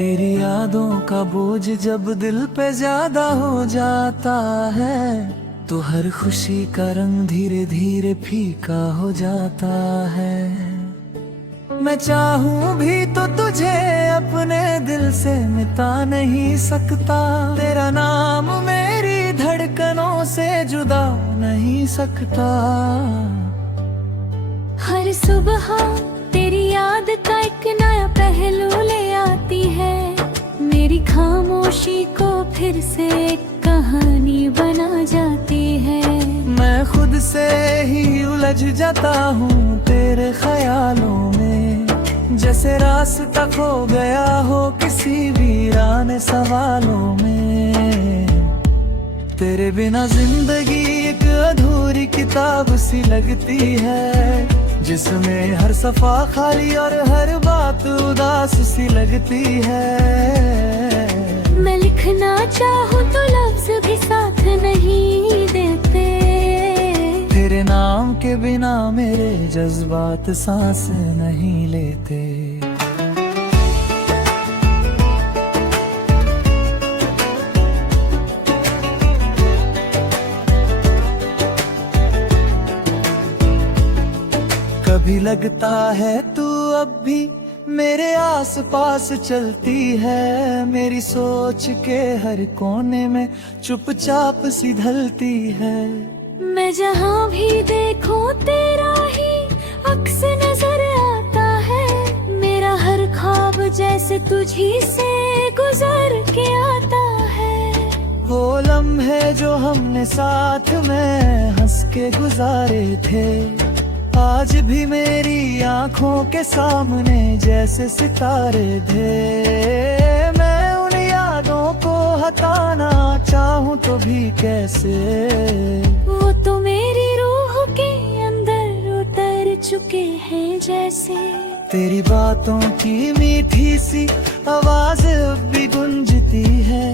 तेरी यादों का बोझ जब दिल पे ज्यादा हो जाता है तो हर खुशी का रंग धीरे धीरे फीका हो जाता है। मैं चाहूं भी तो तुझे अपने दिल से मिटा नहीं सकता, तेरा नाम मेरी धड़कनों से जुदा नहीं सकता। हर सुबह तेरी याद का एक नया पहलू ले आती है, मेरी खामोशी को फिर से एक कहानी बना जाती है। मैं खुद से ही उलझ जाता हूँ तेरे ख्यालों में, जैसे रास्ता खो गया हो किसी वीरान सवालों में। तेरे बिना जिंदगी एक अधूरी किताब सी लगती है, जिसमें हर सफा खाली और हर बात उदास सी लगती है। मैं लिखना चाहूँ तो लफ्ज भी साथ नहीं देते, तेरे नाम के बिना मेरे जज्बात सांस नहीं लेते। कभी लगता है तू अब भी मेरे आस पास चलती है, मेरी सोच के हर कोने में चुपचाप सी ढलती है। मैं जहाँ भी देखूं तेरा ही अक्स नजर आता है, मेरा हर ख्वाब जैसे तुझी से गुजर के आता है। वो लम्हे जो हमने साथ में हंस के गुजारे थे, आज भी मेरी आंखों के सामने जैसे सितारे थे। मैं उन यादों को हटाना चाहूं तो भी कैसे, वो तो मेरी रूह के अंदर उतर चुके हैं जैसे। तेरी बातों की मीठी सी आवाज अब भी गूंजती है,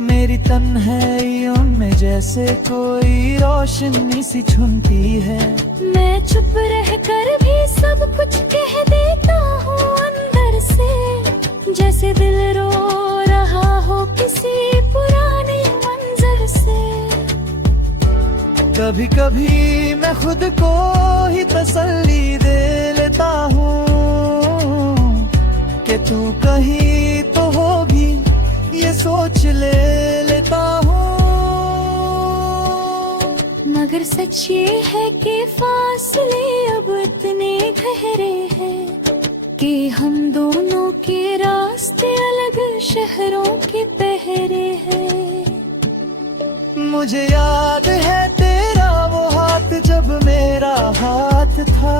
मेरी तन्हाइयों में जैसे कोई रोशनी सी छुनती है। मैं चुप रह कर भी सब कुछ कह देता हूँ अंदर से, जैसे दिल रो रहा हो किसी पुराने मंजर से। कभी कभी मैं खुद को ही तसल्ली दे लेता हूँ कि तू कहीं तो होगी, ये सोच लेता हूँ। मगर सच ये है कि फासले अब इतने गहरे हैं कि हम दोनों के रास्ते अलग शहरों के पहरे हैं। मुझे याद है तेरा वो हाथ जब मेरा हाथ था,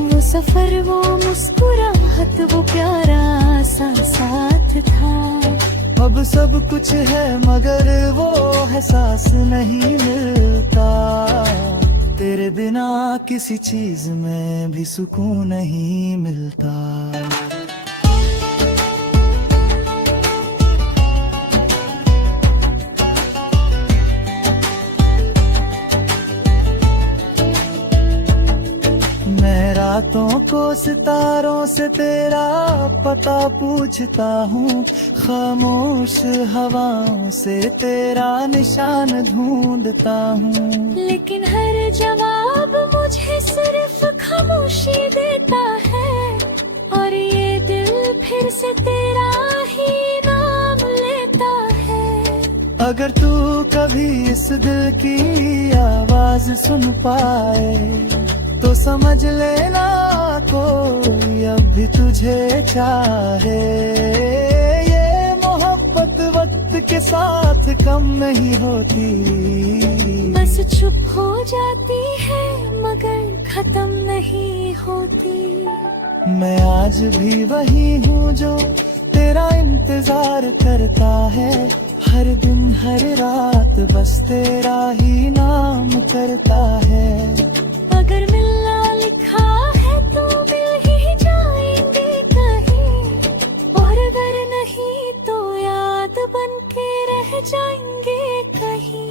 वो सफर वो मुस्कुराहट वो प्यारा सा साथ था। अब सब कुछ है मगर वो एहसास नहीं मिलता, तेरे बिना किसी चीज में भी सुकून नहीं मिलता। रातों को सितारों से तेरा पता पूछता हूँ, खामोश हवाओं से तेरा निशान ढूंढता हूँ। लेकिन हर जवाब मुझे सिर्फ खामोशी देता है, और ये दिल फिर से तेरा ही नाम लेता है। अगर तू कभी इस दिल की आवाज सुन पाए तो समझ लेना कोई अब भी तुझे चाहे। ये मोहब्बत वक्त के साथ कम नहीं होती, बस चुप हो जाती है मगर खत्म नहीं होती। मैं आज भी वही हूँ जो तेरा इंतजार करता है, हर दिन हर रात बस तेरा ही नाम करता है। अगर मिलना लिखा है तो मिल ही जाएंगे कहीं, और अगर नहीं तो याद बन के रह जाएंगे कहीं।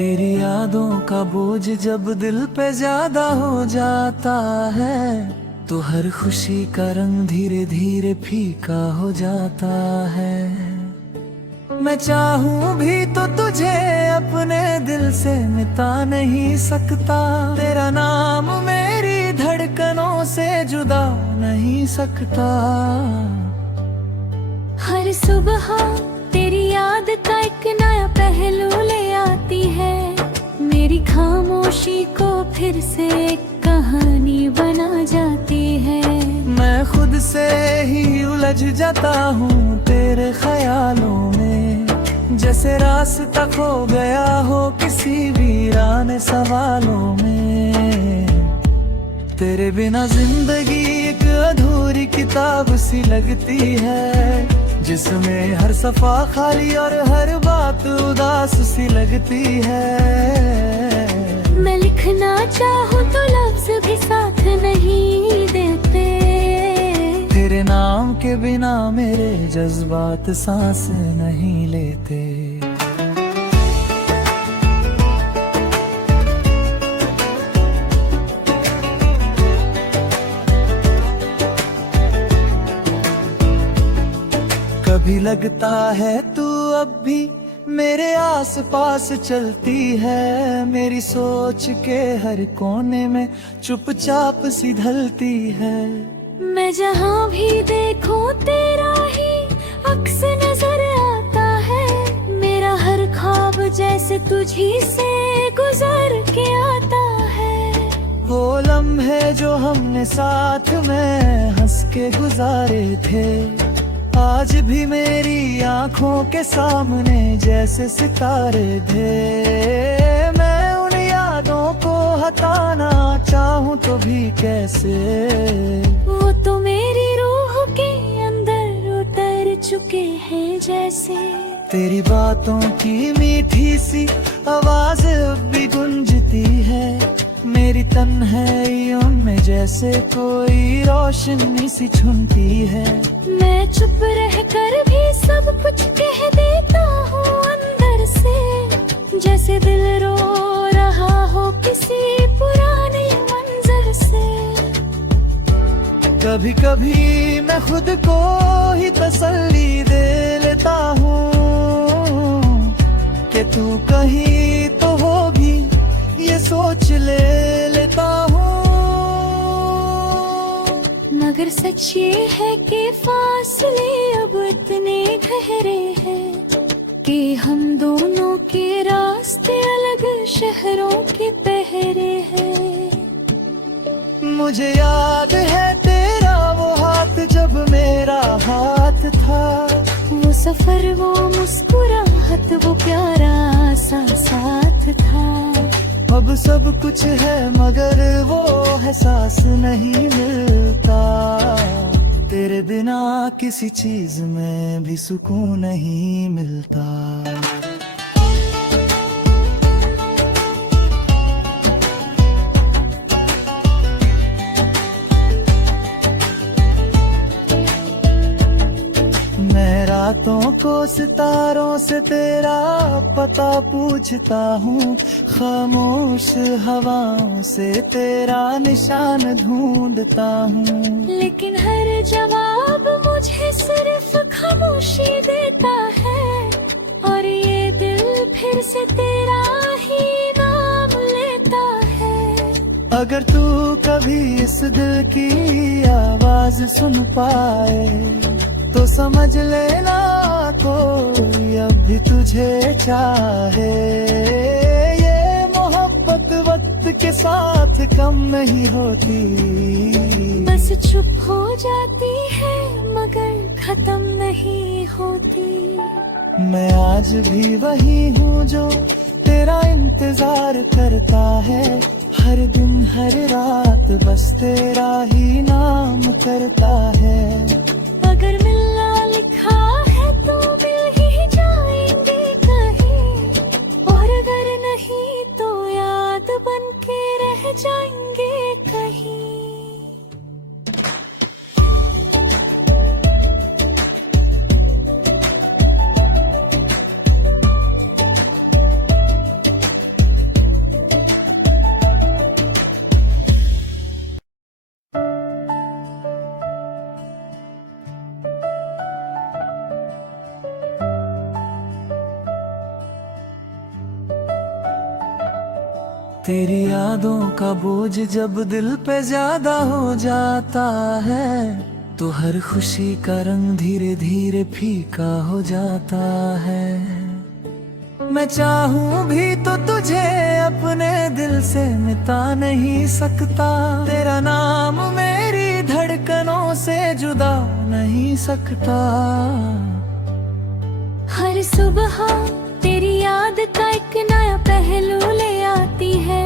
तेरी यादों का बोझ जब दिल पे ज्यादा हो जाता है, तो हर खुशी का रंग धीरे धीरे फीका हो जाता है। मैं चाहूं भी तो तुझे अपने दिल से मिटा नहीं सकता, तेरा नाम मेरी धड़कनों से जुदा नहीं सकता। हर सुबह तेरी याद का एक नया पहलू ले आती है, मेरी खामोशी को फिर से एक कहानी बना जाती है। मैं खुद से ही उलझ जाता हूँ तेरे ख्यालों में, जैसे रास्ता खो गया हो किसी वीराने सवालों में। तेरे बिना जिंदगी एक अधूरी किताब सी लगती है, जिसमें हर सफा खाली और हर बात उदास सी लगती है। मैं लिखना चाहूँ तो लफ्ज भी साथ नहीं देते, तेरे नाम के बिना मेरे जज्बात सांस नहीं लेते। कभी लगता है तू अब भी मेरे आस पास चलती है, मेरी सोच के हर कोने में चुपचाप सी ढलती है। मैं जहाँ भी देखूं तेरा ही अक्स नजर आता है, मेरा हर ख्वाब जैसे तुझी से गुजर के आता है। वो लम्हे जो हमने साथ में हंस के गुजारे थे, आज भी मेरी आंखों के सामने जैसे सितारे थे। मैं उन यादों को हटाना चाहूं तो भी कैसे, वो तो मेरी रूह के अंदर उतर चुके हैं जैसे। तेरी बातों की मीठी सी आवाज अब भी गूंजती है, मेरी तन्हाइयों में जैसे कोई रोशनी सी छुनती है। मैं चुप रह कर भी सब कुछ कह देता हूँ अंदर से, जैसे दिल रो रहा हो किसी पुराने मंजर से। कभी कभी मैं खुद को ही तसल्ली दे लेता हूँ कि तू कहीं तो होगी, ये सोच लेता हूँ। मगर सच ये है कि फासले अब इतने गहरे हैं, कि हम दोनों के रास्ते अलग शहरों के पहरे हैं। मुझे याद है तेरा वो हाथ जब मेरा हाथ था, वो सफर वो मुस्कुराहट वो प्यारा सा साथ था। अब सब कुछ है मगर वो एहसास नहीं मिलता, तेरे बिना किसी चीज में भी सुकून नहीं मिलता। रातों को सितारों से तेरा पता पूछता हूँ, खामोश हवाओं से तेरा निशान ढूंढता हूँ। लेकिन हर जवाब मुझे सिर्फ खामोशी देता है, और ये दिल फिर से तेरा ही नाम लेता है। अगर तू कभी इस दिल की आवाज सुन पाए तो समझ लेना कोई अब भी तुझे चाहे। ये मोहब्बत वक्त के साथ कम नहीं होती, बस चुप हो जाती है मगर खत्म नहीं होती। मैं आज भी वही हूँ जो तेरा इंतजार करता है, हर दिन हर रात बस तेरा ही नाम करता है। अगर मिलना लिखा है तो मिल ही जाएंगे कहीं, और अगर नहीं तो याद बन के रह जाएंगे कहीं। तेरी यादों का बोझ जब दिल पे ज्यादा हो जाता है, तो हर खुशी का रंग धीरे धीरे फीका हो जाता है। मैं चाहूं भी तो तुझे अपने दिल से मिटा नहीं सकता, तेरा नाम मेरी धड़कनों से जुदा नहीं सकता। हर सुबह तेरी याद का एक नया पहलू ले आती है,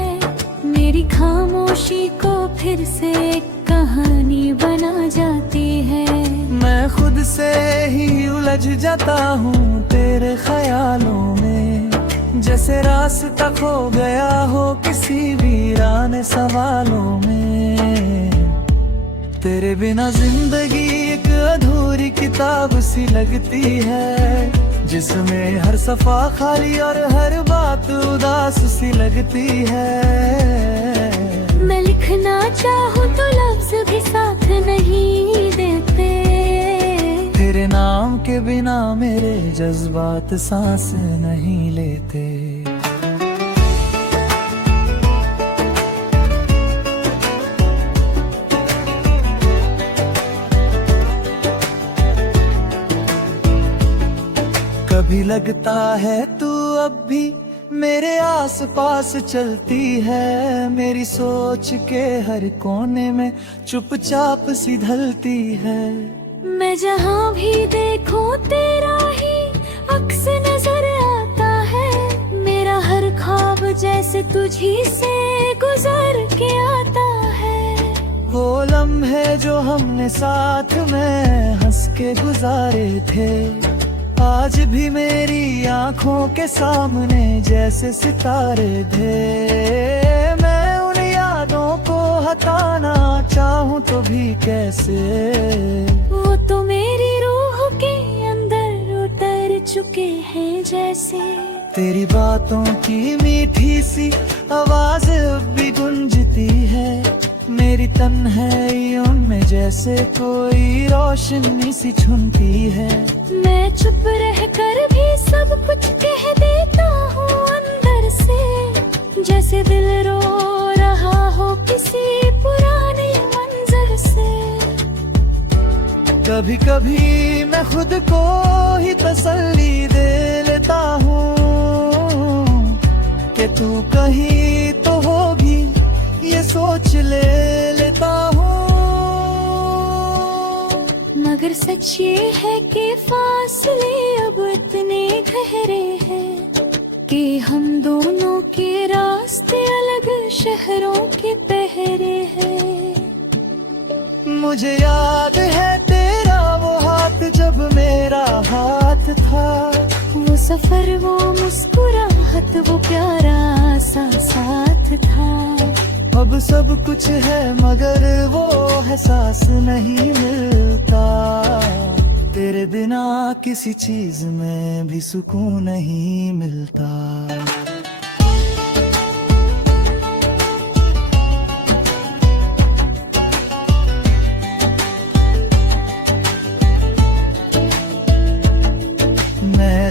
मेरी खामोशी को फिर से एक कहानी बना जाती है। मैं खुद से ही उलझ जाता हूँ तेरे ख्यालों में, जैसे रास्ता खो गया हो किसी वीराने सवालों में। तेरे बिना जिंदगी एक अधूरी किताब सी लगती है, जिसमें हर सफा खाली और हर बात उदास सी लगती है। मैं लिखना चाहूँ तो लफ्ज भी साथ नहीं देते, तेरे नाम के बिना मेरे जज्बात सांस नहीं लेते। कभी लगता है तू अब भी मेरे आस पास चलती है, मेरी सोच के हर कोने में चुपचाप सी ढलती है। मैं जहाँ भी देखूं तेरा ही अक्स नजर आता है, मेरा हर ख्वाब जैसे तुझी से गुजर के आता है। वो लम्हे जो हमने साथ में हंस के गुजारे थे, आज भी मेरी आंखों के सामने जैसे सितारे थे। मैं उन यादों को हटाना चाहूं तो भी कैसे, वो तो मेरी रूह के अंदर उतर चुके हैं जैसे। तेरी बातों की मीठी सी आवाज अब भी गूंजती है, मेरी तन्हाइयों में जैसे कोई रोशनी सी छुनती है। मैं चुप रह कर भी सब कुछ कह देता हूँ अंदर से, जैसे दिल रो रहा हो किसी पुराने मंजर से। कभी कभी मैं खुद को ही तसल्ली दे लेता हूँ कि तू कहीं तो होगी, ये सोच लेता हूँ। मगर सच ये है कि फासले अब इतने गहरे हैं, कि हम दोनों के रास्ते अलग शहरों के पहरे हैं। मुझे याद है तेरा वो हाथ जब मेरा हाथ था, वो सफर वो मुस्कुराहट वो प्यारा सा साथ था। अब सब कुछ है मगर वो एहसास नहीं मिलता, तेरे बिना किसी चीज में भी सुकून नहीं मिलता।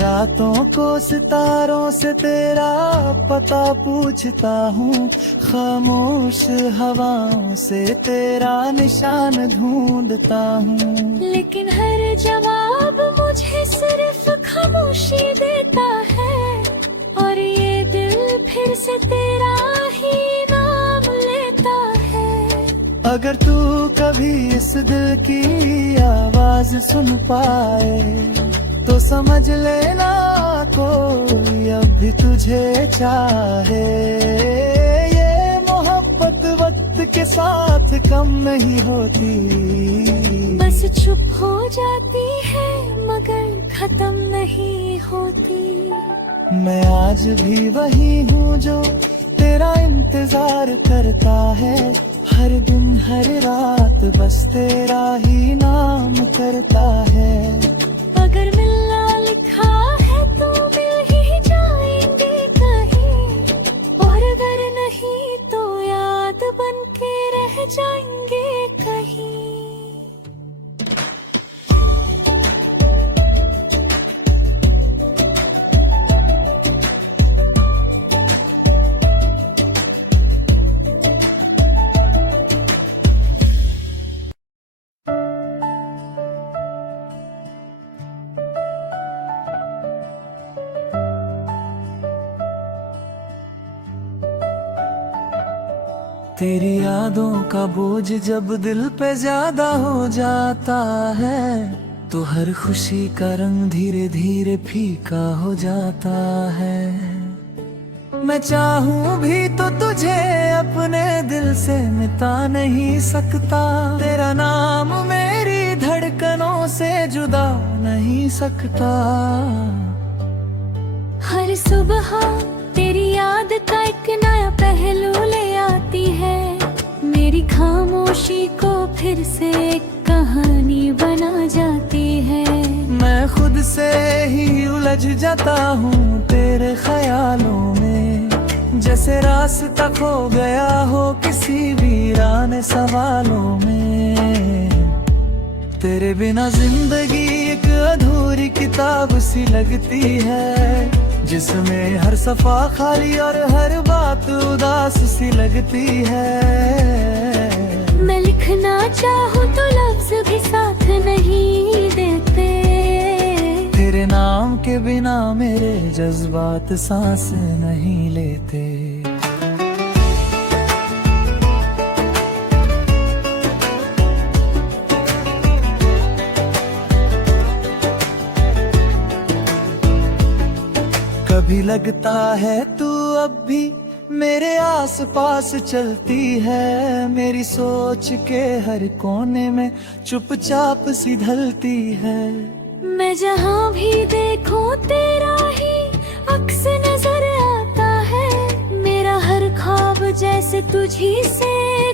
रातों को सितारों से तेरा पता पूछता हूँ, खामोश हवाओं से तेरा निशान ढूंढता हूँ। लेकिन हर जवाब मुझे सिर्फ खामोशी देता है, और ये दिल फिर से तेरा ही नाम लेता है। अगर तू कभी इस दिल की आवाज सुन पाए, तो समझ लेना कोई अब भी तुझे चाहे। ये मोहब्बत वक्त के साथ कम नहीं होती, बस चुप हो जाती है मगर खत्म नहीं होती। मैं आज भी वही हूँ जो तेरा इंतजार करता है, हर दिन हर रात बस तेरा ही नाम करता है। अगर मिलना लिखा है तो मिल ही जाएंगे कहीं, और अगर नहीं तो याद बन के रह जाएंगे कहीं। तेरी यादों का बोझ जब दिल पे ज्यादा हो जाता है, तो हर खुशी का रंग धीरे धीरे फीका हो जाता है। मैं चाहूं भी तो तुझे अपने दिल से मिटा नहीं सकता, तेरा नाम मेरी धड़कनों से जुदा नहीं सकता। हर सुबह तेरी याद का एक नया पहलू ले आती है, मेरी खामोशी को फिर से एक कहानी बना जाती है। मैं खुद से ही उलझ जाता हूँ तेरे ख्यालों में, जैसे रास्ता खो गया हो किसी वीराने सवालों में। तेरे बिना जिंदगी एक अधूरी किताब सी लगती है, जिसमें हर सफा खाली और हर बात उदास सी लगती है। मैं लिखना चाहूँ तो लफ्ज भी साथ नहीं देते, तेरे नाम के बिना मेरे जज्बात सांस नहीं लेते। कभी लगता है तू अब भी मेरे आस पास चलती है, मेरी सोच के हर कोने में चुपचाप सी ढलती है। मैं जहाँ भी देखूं तेरा ही अक्स नजर आता है, मेरा हर ख्वाब जैसे तुझी से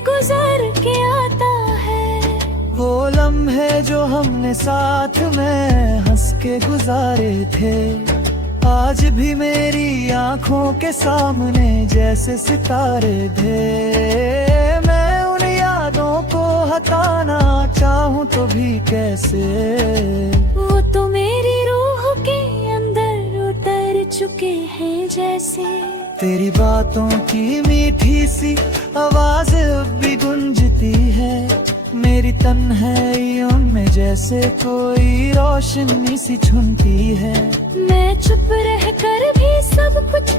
गुजर के आता है। वो लम्हे जो हमने साथ में हंस के गुजारे थे, आज भी मेरी आंखों के सामने जैसे सितारे थे। मैं उन यादों को हटाना चाहूं तो भी कैसे, वो तो मेरी रूह के अंदर उतर चुके हैं जैसे। तेरी बातों की मीठी सी आवाज अब भी गूंजती है, मेरी तन्हाइयों में जैसे कोई रोशनी सी छुनती है। मैं चुप रह कर भी सब कुछ